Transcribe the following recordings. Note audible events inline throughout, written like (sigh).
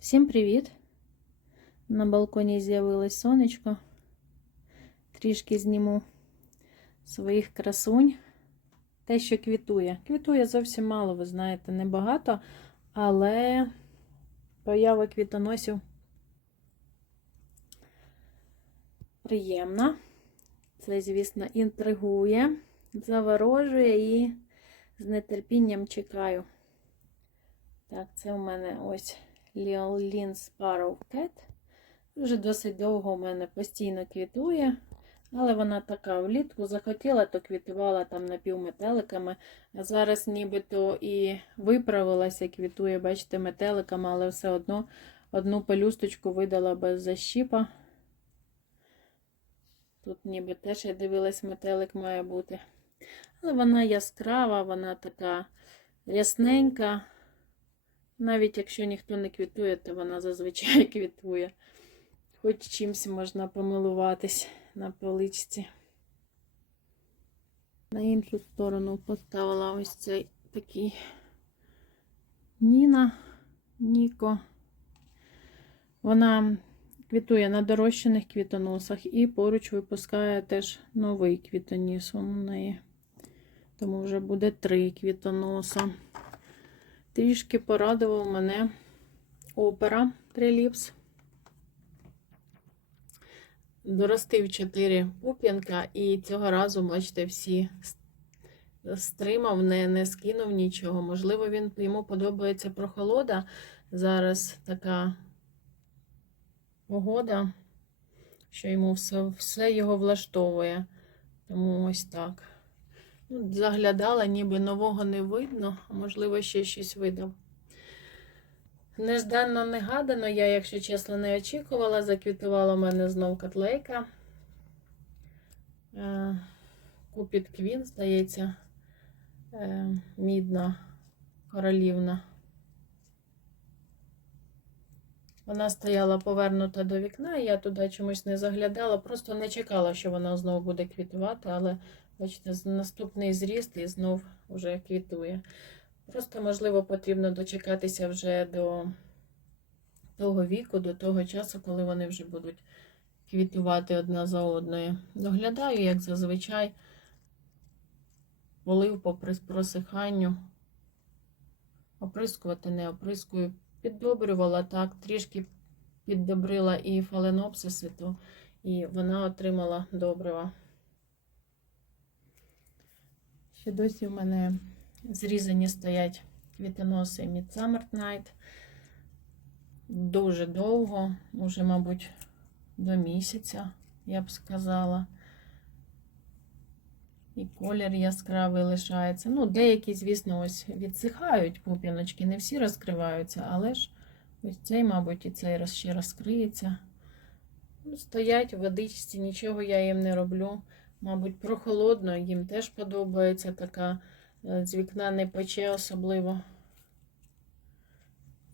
Всім привіт! На балконі з'явилось сонечко. Трішки зніму своїх красунь. Те, що квітує. Квітує зовсім мало, ви знаєте, небагато, але поява квітоносів приємна. Це, звісно, інтригує, заворожує і з нетерпінням чекаю. Так, це у мене ось Лін Sparrow Cat. Вже досить довго у мене постійно квітує, але вона така влітку захотіла, то квітувала там напівметеликами. А зараз нібито і виправилася, квітує, бачите, метеликами, але все одно одну пелюсточку видала без защіпа. Тут ніби теж я дивилась, метелик має бути. Але вона яскрава, вона така рясненька. Навіть якщо ніхто не квітує, то вона зазвичай (laughs) квітує. Хоч чимось можна помилуватись на поличці. На іншу сторону поставила ось цей такий Ніна Ніко. Вона квітує на дорощених квітоносах і поруч випускає теж новий квітоніс. У неї. Тому вже буде три квітоноса. Трішки порадував мене опера Триліпс. Доростив 4 пуп'янка, і цього разу, бачите, всі стримав, не, не скинув нічого. Можливо, він, йому подобається прохолода. Зараз така погода, що йому все, все його влаштовує. Тому ось так. Заглядала, ніби нового не видно, а можливо, ще щось видав. Нежданно негадано, я, якщо чесно, не очікувала, заквітувала в мене знов котлейка. Купіт Квін, здається, е, мідна королівна. Вона стояла повернута до вікна, і я туди чомусь не заглядала, просто не чекала, що вона знову буде квітувати, але Бачите, наступний зріст і знов вже квітує. Просто, можливо, потрібно дочекатися вже до того віку, до того часу, коли вони вже будуть квітувати одна за одною. Доглядаю, як зазвичай, полив по просиханню. Оприскувати не оприскую. Піддобрювала так, трішки піддобрила і фаленопсиси, то і вона отримала добрива. Ще досі в мене зрізані стоять квітоноси Midsummer Night. Дуже довго, уже, мабуть, до місяця, я б сказала. І колір яскравий лишається. Ну, деякі, звісно, ось відсихають пупіночки, не всі розкриваються, але ж ось цей, мабуть, і цей ще розкриється. Стоять в водичці, нічого я їм не роблю. Мабуть, прохолодно, їм теж подобається така, е, з вікна не пече особливо.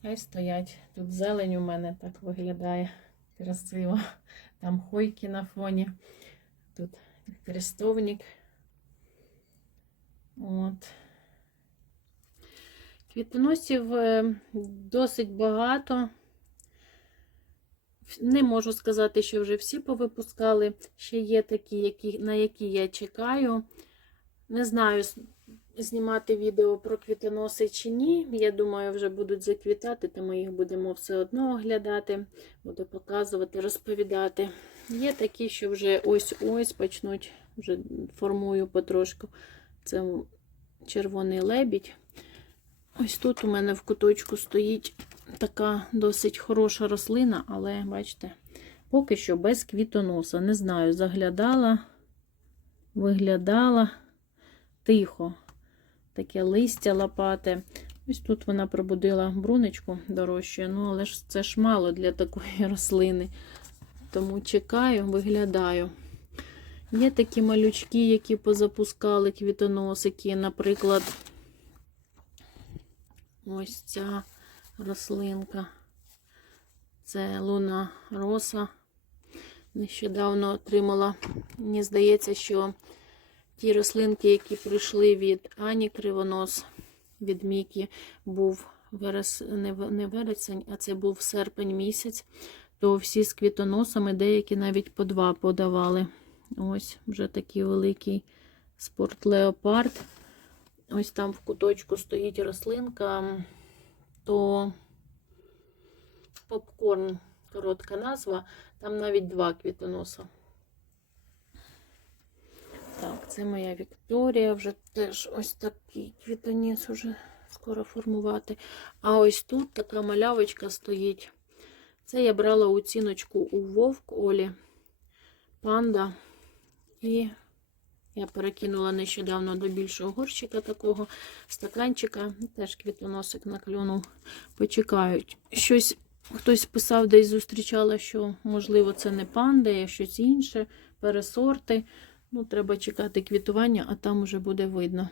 Хай стоять. Тут зелень у мене так виглядає красиво. Там хойки на фоні. Тут крестовник. От. Квітоносів е, досить багато. Не можу сказати, що вже всі повипускали. Ще є такі, які, на які я чекаю. Не знаю, знімати відео про квітоноси чи ні. Я думаю, вже будуть заквітати, то ми їх будемо все одно оглядати, буду показувати, розповідати. Є такі, що вже ось-ось почнуть, вже формую потрошку. Це червоний лебідь. Ось тут у мене в куточку стоїть така досить хороша рослина, але, бачите, поки що без квітоноса. Не знаю, заглядала, виглядала тихо. Таке листя лопате. Ось тут вона пробудила брунечку дорожче, ну, але ж це ж мало для такої (laughs) рослини. Тому чекаю, виглядаю. Є такі малючки, які позапускали квітоносики, наприклад, ось ця рослинка. Це луна роса. Нещодавно отримала. Мені здається, що ті рослинки, які прийшли від Ані Кривонос, від Мікі, був верес... не, вересень, а це був серпень місяць, то всі з квітоносами, деякі навіть по два подавали. Ось вже такий великий спорт леопард. Ось там в куточку стоїть рослинка, то попкорн, коротка назва, там навіть два квітоноса. Так, це моя Вікторія, вже теж ось такий квітоніс уже скоро формувати. А ось тут така малявочка стоїть. Це я брала оціночку у Вовк Олі, панда. І я перекинула нещодавно до більшого горщика такого стаканчика. Теж квітоносик наклюнув. Почекають. Щось хтось писав, десь зустрічала, що можливо це не панда, а щось інше, пересорти. Ну, треба чекати квітування, а там уже буде видно.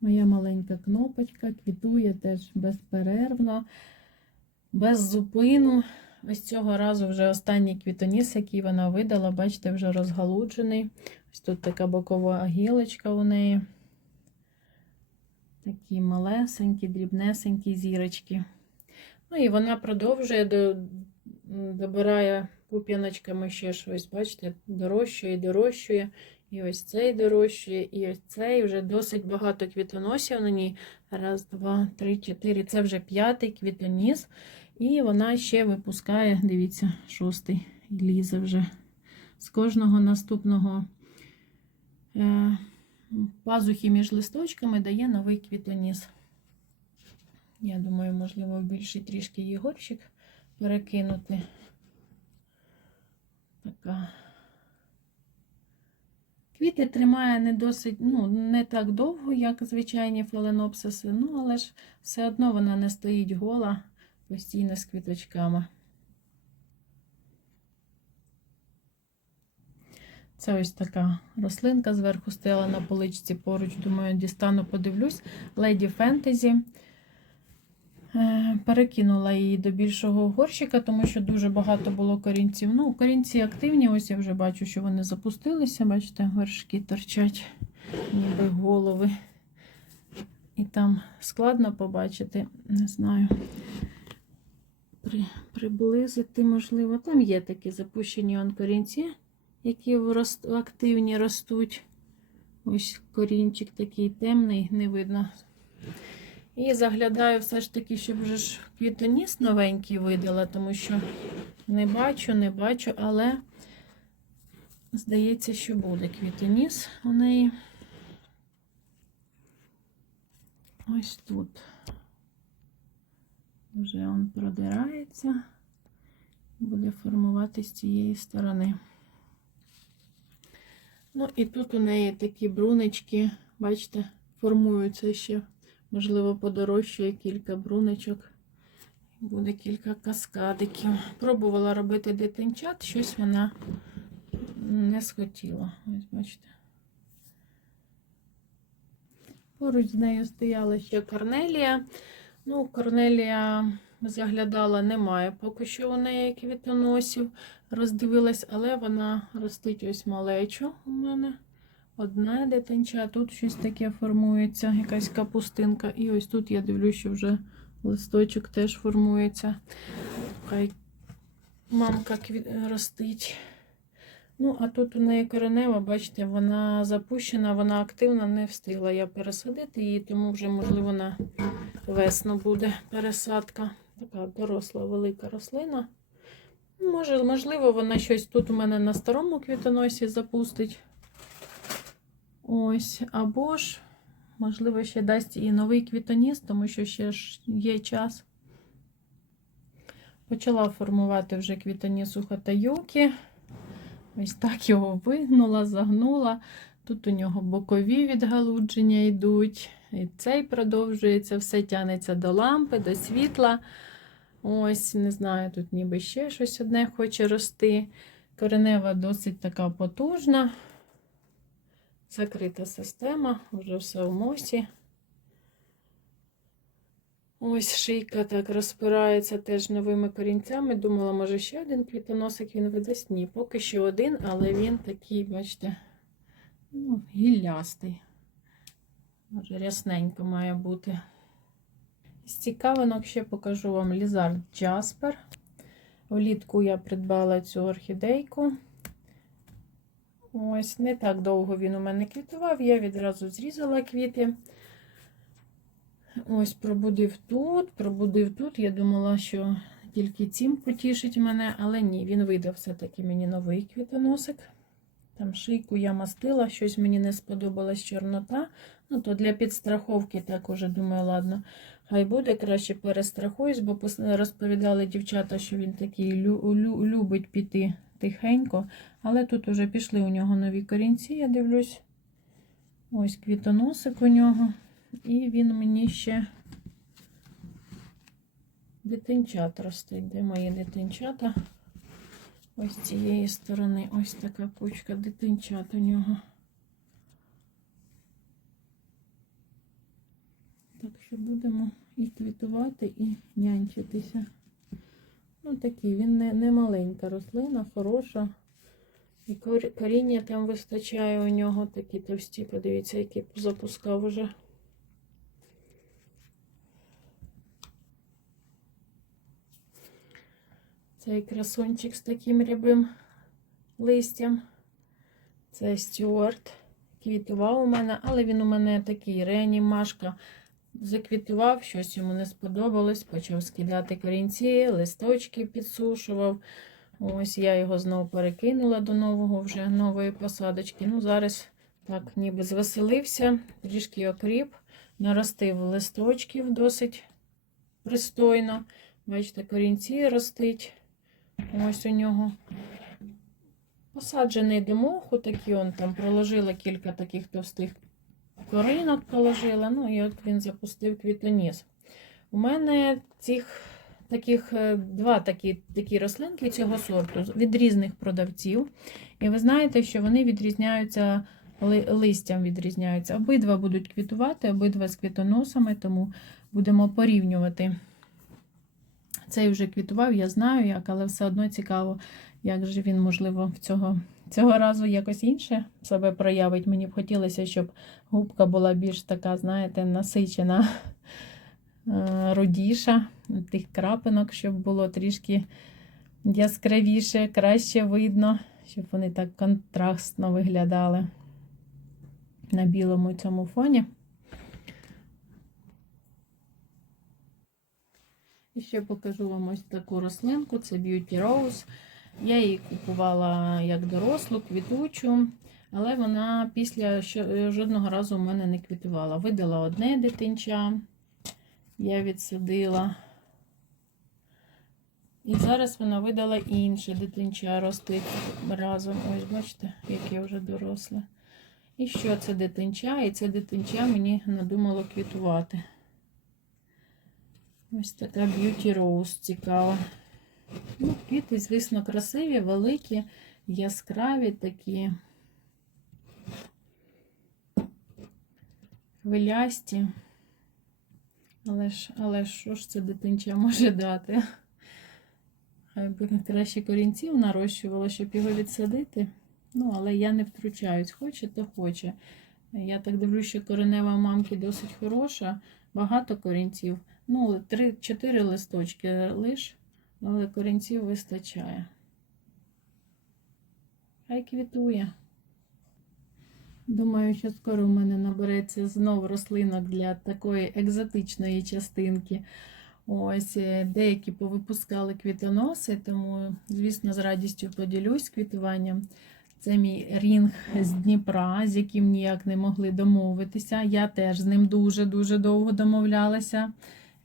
Моя маленька кнопочка квітує теж безперервно, без зупину. Ось цього разу вже останній квітоніс, який вона видала, бачите, вже розгалуджений. Ось тут така бокова гілочка у неї. Такі малесенькі, дрібнесенькі зірочки. Ну і вона продовжує до, добирає пуп'яночками ще щось, бачите, дорощує, дорощує. І ось цей дорощує, і ось цей вже досить багато квітоносів на ній. Раз, два, три, чотири. Це вже п'ятий квітоніс. І вона ще випускає, дивіться, шостий лізе вже. З кожного наступного е, пазухи між листочками дає новий квітоніс. Я думаю, можливо, більший трішки її горщик перекинути. Така. Квіти тримає не досить, ну, не так довго, як звичайні фаленопсиси, ну, але ж все одно вона не стоїть гола постійно з квіточками. Це ось така рослинка зверху стояла на поличці поруч. Думаю, дістану, подивлюсь. Леді Фентезі. Е, Перекинула її до більшого горщика, тому що дуже багато було корінців. Ну, корінці активні, ось я вже бачу, що вони запустилися. Бачите, горшки торчать, ніби голови. І там складно побачити, не знаю. При, приблизити, можливо. Там є такі запущені он корінці, які врост, активні ростуть. Ось корінчик такий темний, не видно. І заглядаю все ж таки, щоб вже ж квітоніс новенький видала, тому що не бачу, не бачу, але здається, що буде квітоніс у неї. Ось тут. Вже він продирається, буде формувати з цієї сторони. Ну, і тут у неї такі брунечки, бачите, формуються ще. Можливо, подорожчає кілька брунечок. Буде кілька каскадиків. Пробувала робити дитинчат, щось вона не схотіла. Ось бачите. Поруч з нею стояла ще корнелія. Ну, корнелія заглядала, немає поки що у неї квітоносів. Роздивилась, але вона ростить ось малечу у мене. Одна дитинча, тут щось таке формується, якась капустинка. І ось тут я дивлюсь, що вже листочок теж формується. Хай мамка квіт... ростить. Ну, а тут у неї коренева, бачите, вона запущена, вона активна, не встигла я пересадити її, тому вже, можливо, на весну буде пересадка. Така доросла велика рослина. Може, можливо, вона щось тут у мене на старому квітоносі запустить. Ось, або ж, можливо, ще дасть і новий квітоніс, тому що ще ж є час. Почала формувати вже квітоніс у хатаюки. Ось так його вигнула, загнула. Тут у нього бокові відгалудження йдуть. І цей продовжується, все тянеться до лампи, до світла. Ось, не знаю, тут ніби ще щось одне хоче рости. Коренева досить така потужна. Закрита система, вже все в мосі. Ось шийка так розпирається теж новими корінцями. Думала, може ще один квітоносик він видасть. Ні, поки що один, але він такий, бачите, ну, гіллястий. Може, рясненько має бути. З цікавинок ще покажу вам Лізард Джаспер. Влітку я придбала цю орхідейку. Ось, не так довго він у мене квітував, я відразу зрізала квіти. Ось, пробудив тут, пробудив тут. Я думала, що тільки цим потішить мене, але ні, він видав все-таки мені новий квітоносик. Там шийку я мастила, щось мені не сподобалась чорнота. Ну, то для підстраховки так уже думаю, ладно, хай буде, краще перестрахуюсь, бо розповідали дівчата, що він такий лю- лю- любить піти тихенько. Але тут уже пішли у нього нові корінці, я дивлюсь. Ось квітоносик у нього. І він мені ще дитинчат ростить. Де мої дитинчата? Ось з цієї сторони. Ось така кучка дитинчат у нього. Так що будемо і квітувати, і нянчитися. Ну, такий, він не, не маленька рослина, хороша. І коріння там вистачає у нього такі товсті, подивіться, які запускав уже. Цей красунчик з таким рябим листям. Це Стюарт. Квітував у мене, але він у мене такий реанімашка. Заквітував, щось йому не сподобалось, почав скидати корінці, листочки підсушував. Ось я його знову перекинула до нового вже нової посадочки. Ну, зараз так ніби звеселився, трішки окріп, наростив листочків досить пристойно. Бачите, корінці ростить. Ось у нього. Посаджений до моху, такий он там проложила кілька таких товстих коринок положила. Ну і от він запустив квітоніс. У мене цих таких е, два такі, такі рослинки цього сорту від різних продавців. І ви знаєте, що вони відрізняються ли- листям відрізняються. Обидва будуть квітувати, обидва з квітоносами, тому будемо порівнювати. Цей вже квітував, я знаю як, але все одно цікаво, як же він, можливо, в цього, цього разу якось інше себе проявить. Мені б хотілося, щоб губка була більш така, знаєте, насичена, е, рудіша, тих крапинок, щоб було трішки яскравіше, краще видно, щоб вони так контрастно виглядали на білому цьому фоні. І ще покажу вам ось таку рослинку, це Beauty Rose. Я її купувала як дорослу, квітучу, але вона після жодного разу у мене не квітувала. Видала одне дитинча, я відсадила. І зараз вона видала інше дитинча ростить разом. Ось, бачите, яке вже доросле. І що це дитинча? І це дитинча мені надумало квітувати. Ось така Beauty Rose цікава. Ну, квіти, звісно, красиві, великі, яскраві такі. Хвилясті. Але ж, але що ж це дитинча може дати? Хай краще корінців нарощувала, щоб його відсадити. Ну, але я не втручаюсь. Хоче, то хоче. Я так дивлюся, що коренева мамки досить хороша, багато корінців. Ну, 3-4 листочки лиш, але корінців вистачає. Хай квітує. Думаю, що скоро в мене набереться знов рослинок для такої екзотичної частинки. Ось е, деякі повипускали квітоноси, тому, звісно, з радістю поділюсь квітуванням. Це мій рінг з Дніпра, з яким ніяк не могли домовитися. Я теж з ним дуже-дуже довго домовлялася.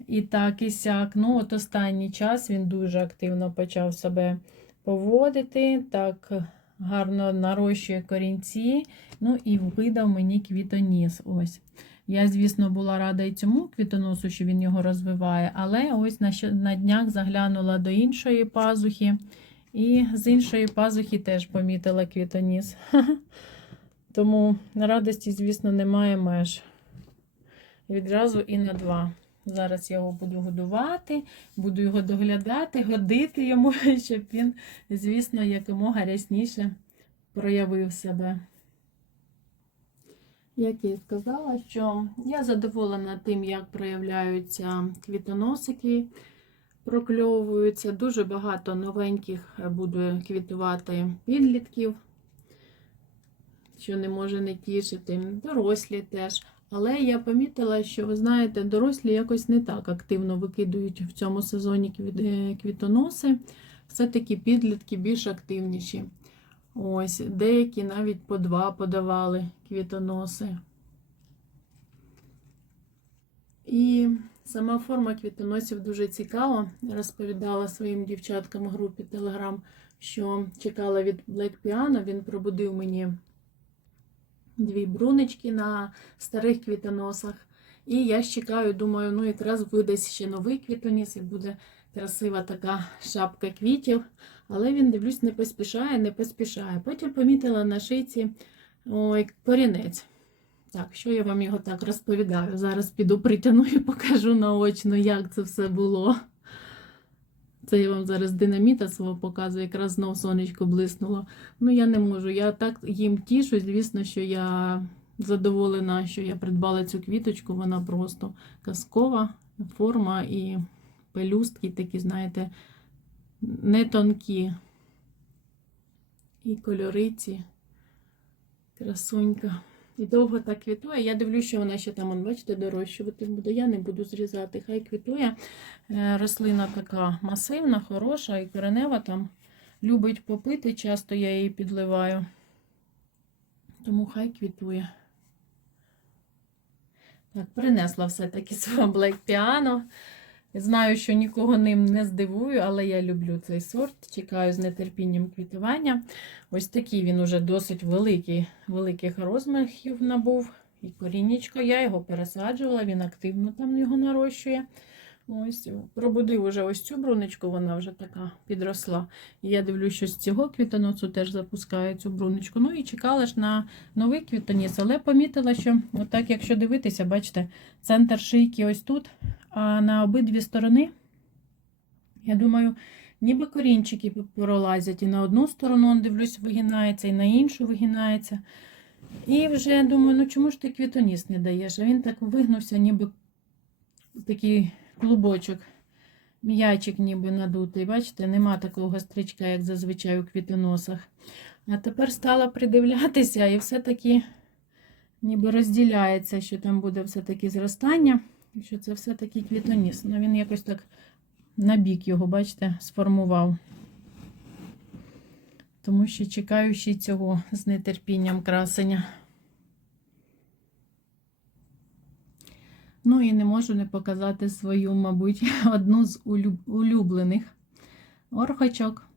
І так, і сяк. Ну, от останній час він дуже активно почав себе поводити. Так гарно нарощує корінці. Ну і видав мені квітоніс. Ось. Я, звісно, була рада і цьому квітоносу, що він його розвиває, але ось на, на днях заглянула до іншої пазухи. І з іншої пазухи теж помітила квітоніс. (laughs) Тому радості, звісно, немає меж. Відразу і на два. Зараз я його буду годувати, буду його доглядати, годити йому, (laughs) щоб він, звісно, якомога рясніше проявив себе. Як я і сказала, що я задоволена тим, як проявляються квітоносики, прокльовуються. Дуже багато новеньких буде квітувати підлітків, що не може не тішити. Дорослі теж. Але я помітила, що ви знаєте, дорослі якось не так активно викидують в цьому сезоні е, квітоноси. Все-таки підлітки більш активніші. Ось, деякі навіть по два подавали квітоноси. І сама форма квітоносів дуже цікава. Розповідала своїм дівчаткам у групі Telegram, що чекала від Black Piano. Він пробудив мені дві брунички на старих квітоносах. І я ж чекаю, думаю, ну якраз видасть ще новий квітоніс і буде красива така шапка квітів. Але він, дивлюсь, не поспішає, не поспішає. Потім помітила на шийці ой, корінець. Так, що я вам його так розповідаю? Зараз піду притягну і покажу наочно, як це все було. Це я вам зараз динаміта свого показую, якраз знов сонечко блиснуло. Ну, я не можу. Я так їм тішу. Звісно, що я задоволена, що я придбала цю квіточку. Вона просто казкова форма і пелюстки такі, знаєте, не тонкі. І кольориці. Красунька. І довго так квітує. Я дивлюся, що вона ще там, бачите, дорощувати буде. Я не буду зрізати. Хай квітує. Е, Рослина така масивна, хороша і коренева там любить попити. Часто я її підливаю. Тому хай квітує. Так, принесла все-таки (laughs) свого Black Piano. Знаю, що нікого ним не здивую, але я люблю цей сорт. Чекаю з нетерпінням квітування. Ось такий він уже досить великий, великих розмахів набув. І коріннячко, я його пересаджувала, він активно там його нарощує. Ось, Пробудив уже ось цю бруничку, вона вже така підросла. І я дивлюся, що з цього квітоносу теж запускаю цю бруничку. Ну і чекала ж на новий квітоніс, але помітила, що отак, якщо дивитися, бачите, центр шийки ось тут, а на обидві сторони, я думаю, ніби корінчики пролазять. І на одну сторону, он, дивлюсь, вигинається, і на іншу вигинається. І вже думаю, ну чому ж ти квітоніс не даєш? А він так вигнувся, ніби такий клубочок, м'ячик ніби надутий. Бачите, нема такого гостричка, як зазвичай у квітоносах. А тепер стала придивлятися, і все-таки ніби розділяється, що там буде все-таки зростання, що це все-таки квітоніс. Ну він якось так на бік його, бачите, сформував. Тому що чекаю ще цього з нетерпінням красення. Ну і не можу не показати свою, мабуть, (laughs) одну з улюблених орхочок,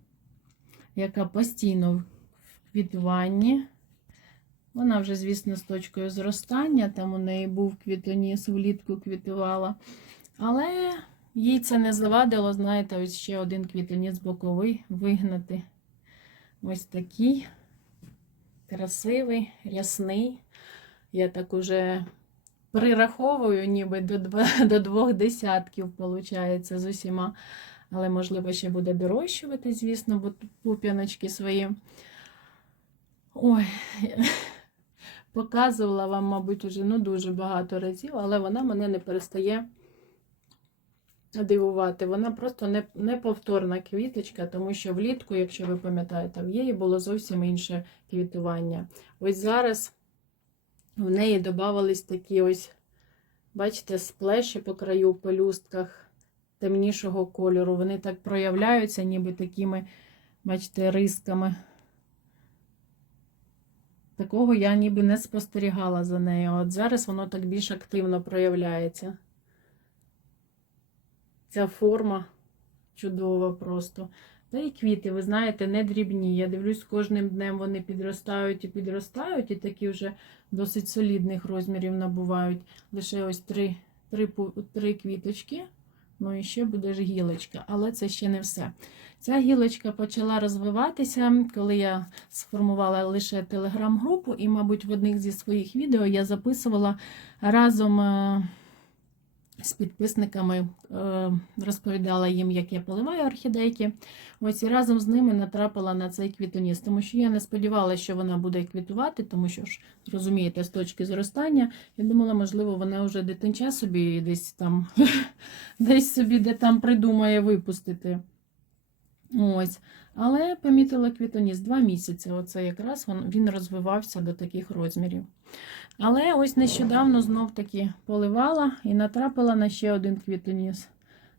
яка постійно в квітуванні. Вона вже, звісно, з точкою зростання, там у неї був квітоніс, влітку квітувала. Але їй це не завадило, знаєте, ось ще один квітоніс боковий вигнати. Ось такий красивий, рясний. Я так уже прираховую, ніби до, (laughs) до двох десятків, виходить, з усіма. Але, можливо, ще буде дорощувати, звісно, бо пуп'яночки свої. Ой, (laughs) показувала вам, мабуть, уже ну, дуже багато разів, але вона мене не перестає дивувати. Вона просто не, неповторна квіточка, тому що влітку, якщо ви пам'ятаєте, в її було зовсім інше квітування. Ось зараз в неї додавались такі ось, бачите, сплеші по краю пелюстках темнішого кольору. Вони так проявляються, ніби такими, бачите, рисками. Такого я ніби не спостерігала за нею. От зараз воно так більш активно проявляється. Ця форма чудова просто. Та і квіти, ви знаєте, не дрібні. Я дивлюсь, кожним днем вони підростають і підростають, і такі вже досить солідних розмірів набувають. Лише ось три, три, три квіточки. Ну і ще буде ж гілочка, але це ще не все. Ця гілочка почала розвиватися, коли я сформувала лише телеграм-групу, і, мабуть, в одних зі своїх відео я записувала разом е, з підписниками е, розповідала їм, як я поливаю орхідейки. Ось і разом з ними натрапила на цей квітоніс, тому що я не сподівалася, що вона буде квітувати, тому що ж розумієте, з точки зростання. Я думала, можливо, вона вже дитинча собі десь там, (laughs) десь собі де там придумає випустити. Ось. Але помітила квітоніс два місяці. Оце якраз він, розвивався до таких розмірів. Але ось нещодавно знов таки поливала і натрапила на ще один квітоніс.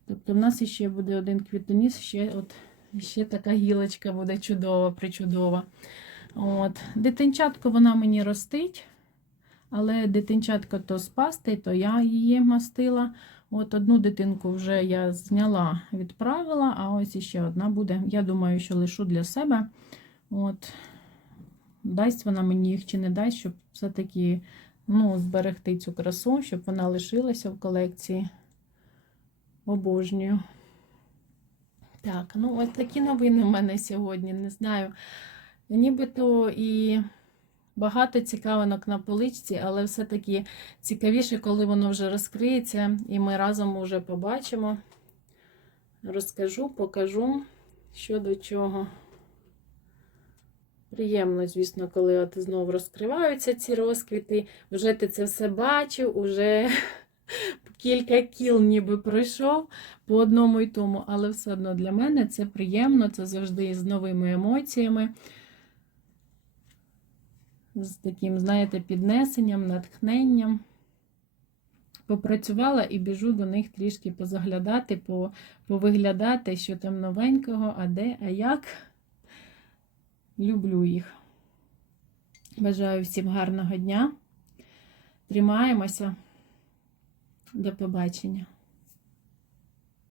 Тобто в нас ще буде один квітоніс, ще, от, ще така гілочка буде чудова, причудова. От. Дитинчатко вона мені ростить, але дитинчатко то з пасти, то я її мастила. От одну дитинку вже я зняла, відправила, а ось іще одна буде. Я думаю, що лишу для себе. От. Дасть вона мені їх чи не дасть, щоб все-таки ну, зберегти цю красу, щоб вона лишилася в колекції. Обожнюю. Так, ну ось такі новини в мене сьогодні. Не знаю. Нібито і багато цікавинок на поличці, але все-таки цікавіше, коли воно вже розкриється, і ми разом уже побачимо. Розкажу, покажу, що до чого. Приємно, звісно, коли от знову розкриваються ці розквіти. Вже ти це все бачив, уже (laughs) кілька кіл ніби пройшов по одному і тому, але все одно для мене це приємно, це завжди з новими емоціями, з таким, знаєте, піднесенням, натхненням. Попрацювала і біжу до них трішки позаглядати, повиглядати, що там новенького, а де, а як. Люблю їх. Бажаю всім гарного дня. Тримаємося. До побачення.